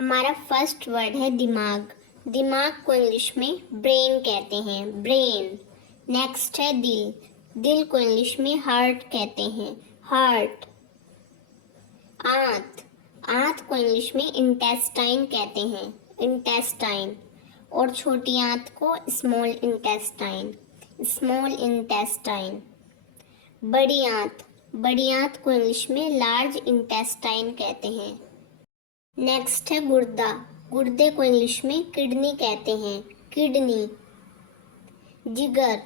हमारा first word है दिमाग। दिमाग को इंग्लिश में ब्रेन कहते हैं, ब्रेन। नेक्स्ट है दिल। दिल को इंग्लिश में हार्ट कहते हैं, हार्ट। आंत। आंत को इंग्लिश में इंटेस्टाइन कहते हैं, इंटेस्टाइन। और छोटी आंत को स्मॉल इंटेस्टाइन, स्मॉल इंटेस्टाइन। बड़ी आंत। बड़ी आंत को इंग्लिश में लार्ज इंटेस्टाइन कहते हैं। नेक्स्ट है गुर्दा। गुर्दे को इंग्लिश में किडनी कहते हैं, किडनी। जिगर।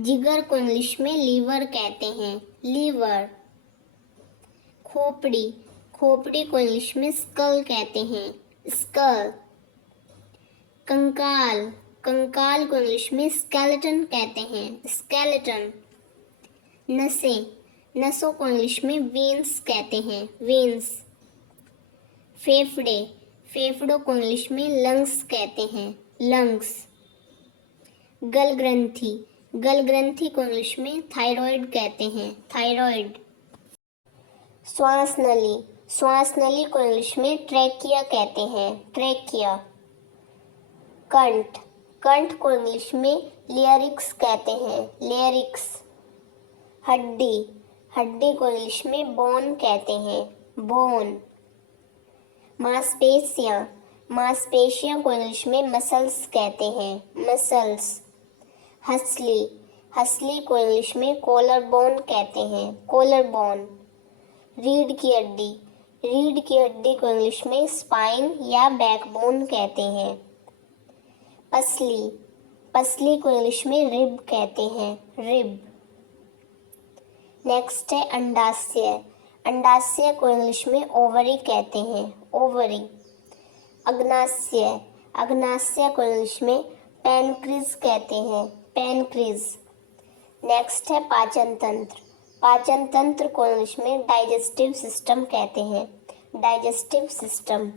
जिगर को इंग्लिश में लीवर कहते हैं, लीवर। खोपड़ी। खोपड़ी को इंग्लिश में स्कल कहते हैं, स्कल। कंकाल। कंकाल को इंग्लिश में स्केलेटन कहते हैं, स्केलेटन। नसें। नसों को इंग्लिश में वेन्स कहते हैं, वेन्स। फेफड़े। फेफड़ों को इंग्लिश में लंग्स कहते हैं, लंग्स। गल ग्रंथि। गल ग्रंथि को इंग्लिश में थायराइड कहते हैं, थायराइड। श्वास नली। श्वास नली को इंग्लिश में ट्रैकिया कहते हैं, ट्रैकिया। कंठ। कंठ को इंग्लिश में लियरिक्स कहते हैं, लियरिक्स। हड्डी। हड्डी को इंग्लिश में बोन कहते हैं, बोन। मांसपेशियां। मांसपेशियों को इंग्लिश में मसल्स कहते हैं, मसल्स। हंसली। हंसली को इंग्लिश में कॉलर बोन कहते हैं, कॉलर बोन। रीढ़ की हड्डी। रीढ़ की हड्डी को इंग्लिश में स्पाइन या बैकबोन कहते हैं। पसली। पसली को इंग्लिश में रिब कहते हैं, रिब। नेक्स्ट है अंडाशय। अंडाशय को इंग्लिश में ओवरी कहते हैं, ओवरी। अग्नाशय। अग्नाशय को इंग्लिश में पैनक्रीज कहते हैं, पैनक्रीज। नेक्स्ट है पाचन तंत्र। पाचन तंत्र को इंग्लिश में डाइजेस्टिव सिस्टम कहते हैं, डाइजेस्टिव सिस्टम।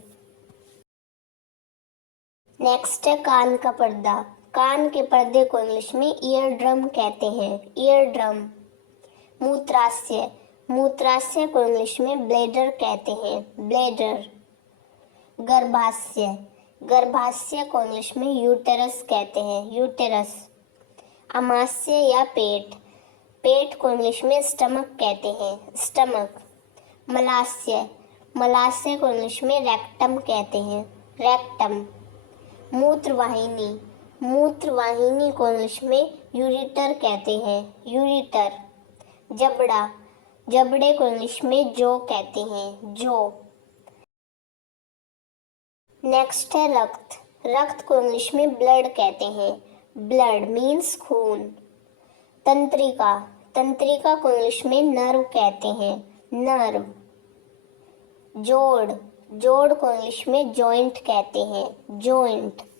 नेक्स्ट है कान का पर्दा। कान के पर्दे को इंग्लिश में ईयर ड्रम कहते हैं, ईयर ड्रम। मूत्राशय। मूत्राशय को इंग्लिश में ब्लैडर कहते हैं, ब्लैडर। गर्भाशय। गर्भाशय को इंग्लिश में यूटेरस कहते हैं, यूटेरस। अमाशय या पेट। पेट को इंग्लिश में स्टमक कहते हैं, स्टमक। मलाशय। मलाशय को इंग्लिश में रेक्टम कहते हैं, रेक्टम। मूत्रवाहिनी। मूत्रवाहिनी को इंग्लिश में यूरिटर कहते हैं, यूरिटर। जबड़ा। जबड़े को इंग्लिश में जो कहते हैं, जो। नेक्स्ट है रक्त। रक्त को इंग्लिश में ब्लड कहते हैं, ब्लड मीन्स खून। तंत्रिका। तंत्रिका को इंग्लिश में नर्व कहते हैं, नर्व। जोड़। जोड़ को इंग्लिश में जॉइंट कहते हैं, जॉइंट।